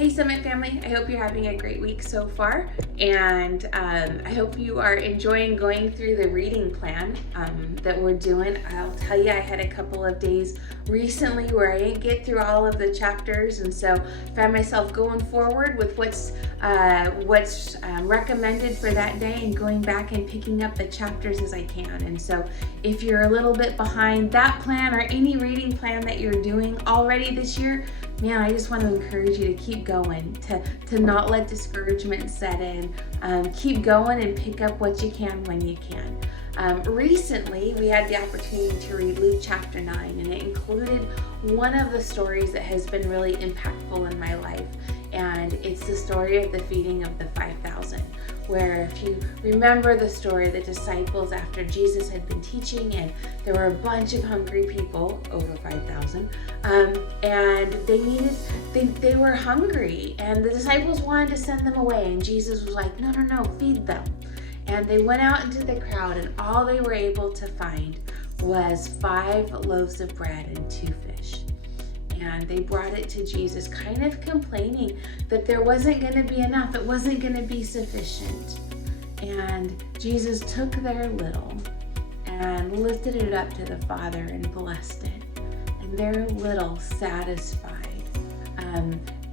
Hey Summit family, I hope you're having a great week so far, and I hope you are enjoying going through the reading plan that we're doing. I'll tell you, I had a couple of days recently where I didn't get through all of the chapters, and so found myself going forward with what's recommended for that day and going back and picking up the chapters as I can. And so if you're a little bit behind that plan or any reading plan that you're doing already this year, man, I just want to encourage you to keep going, to not let discouragement set in. Keep going and pick up what you can when you can. Recently, we had the opportunity to read Luke chapter 9, and it included one of the stories that has been really impactful in my life. And it's the story of the feeding of the 5,000, where if you remember the story, the disciples, after Jesus had been teaching, and there were a bunch of hungry people, over 5,000, and they were hungry, and the disciples wanted to send them away, and Jesus was like, no, feed them. And they went out into the crowd, and all they were able to find was 5 loaves of bread and 2 fish. And they brought it to Jesus, kind of complaining that there wasn't going to be enough. It wasn't going to be sufficient. And Jesus took their little and lifted it up to the Father and blessed it. And their little satisfied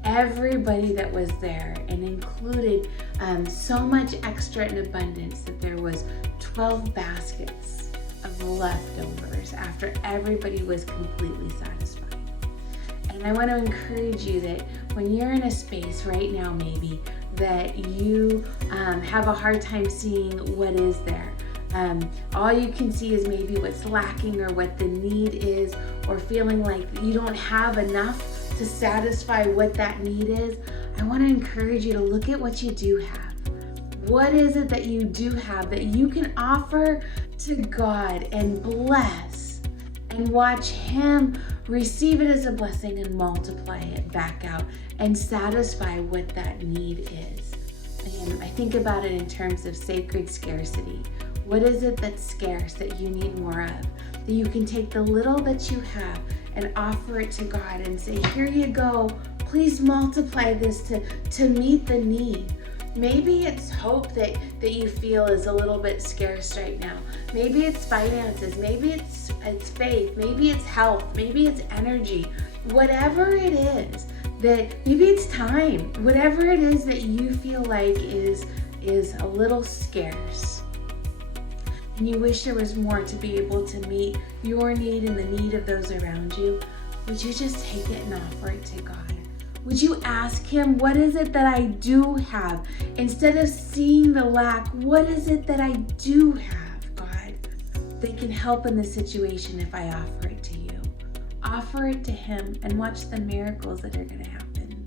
everybody that was there, and included so much extra in abundance that there was 12 baskets of leftovers after everybody was completely satisfied. And I want to encourage you that when you're in a space right now, maybe, that you have a hard time seeing what is there. All you can see is maybe what's lacking or what the need is, or feeling like you don't have enough to satisfy what that need is. I want to encourage you to look at what you do have. What is it that you do have that you can offer to God and bless, and watch Him receive it as a blessing and multiply it back out and satisfy what that need is. And I think about it in terms of sacred scarcity. What is it that's scarce that you need more of? That you can take the little that you have and offer it to God and say, here you go, please multiply this to meet the need. Maybe it's hope that you feel is a little bit scarce right now. Maybe it's finances, maybe it's faith, maybe it's health, maybe it's energy. Whatever it is, that maybe it's time, whatever it is that you feel like is a little scarce, and you wish there was more to be able to meet your need and the need of those around you, would you just take it and offer it to God? Would you ask Him, what is it that I do have? Instead of seeing the lack, what is it that I do have, God, that can help in this situation if I offer it to you? Offer it to Him and watch the miracles that are going to happen.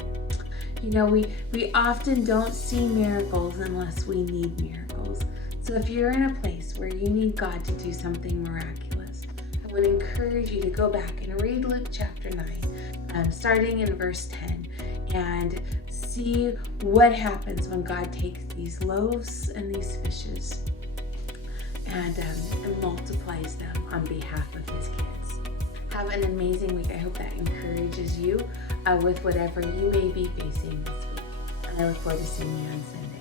You know, we often don't see miracles unless we need miracles. So if you're in a place where you need God to do something miraculous, I would encourage you to go back and read Luke chapter 9, starting in verse 10, and see what happens when God takes these loaves and these fishes and multiplies them on behalf of His kids. Have an amazing week. I hope that encourages you with whatever you may be facing this week. And I look forward to seeing you on Sunday.